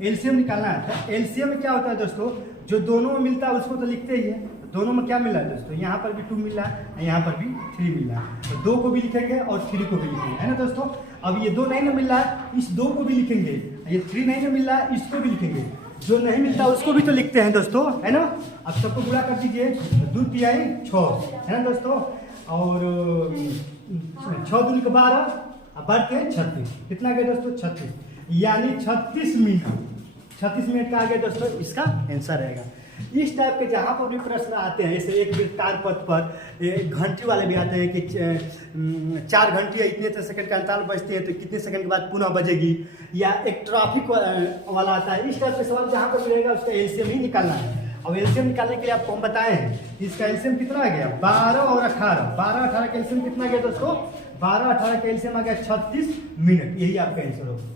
एलसीएम निकालना है। तो एलसीएम में क्या होता है दोस्तों, जो दोनों में मिलता है उसको तो लिखते ही है। तो दोनों में क्या मिल रहा है दोस्तों, यहाँ पर भी 2 मिल रहा है, यहाँ पर भी 3 मिल रहा है। तो 2 को भी लिखेंगे और 3 को भी लिखेंगे, है ना दोस्तों। अब ये 2 नहीं ना मिल रहा है, इस 2 को भी लिखेंगे, ये 3 नहीं ना मिल रहा है, इसको भी लिखेंगे। जो नहीं मिलता उसको भी तो लिखते हैं दोस्तों, है ना। अब सबको गुणा कर दीजिए, 2 तिहाई 6, है ना दोस्तों। और 6 दूनी के 12 और बढ़ के 36, कितना आ गया दोस्तों 36, यानी 36 मिनट। 36 मिनट का आ गया दोस्तों इसका आंसर रहेगा। इस टाइप के जहाँ पर भी प्रश्न आते हैं, जैसे एक वृत्ताकार पथ पर घंटी वाले भी आते हैं कि 4 घंटी या इतने सेकंड का अंतराल बजते हैं तो कितने सेकंड के बाद पुनः बजेगी, या एक ट्रैफिक वाला आता है। इस टाइप के सवाल जहाँ पर मिलेगा उसका एलसीएम ही निकालना है। और एलसीएम निकालने के लिए आपको हम बताए हैं, इसका एलसीएम कितना आ गया 12 और 18, 12-18 का एलसीएम कितना गया दोस्तों, 12-18 का एलसीएम आ गया 36 मिनट। यही आपका आंसर होगा।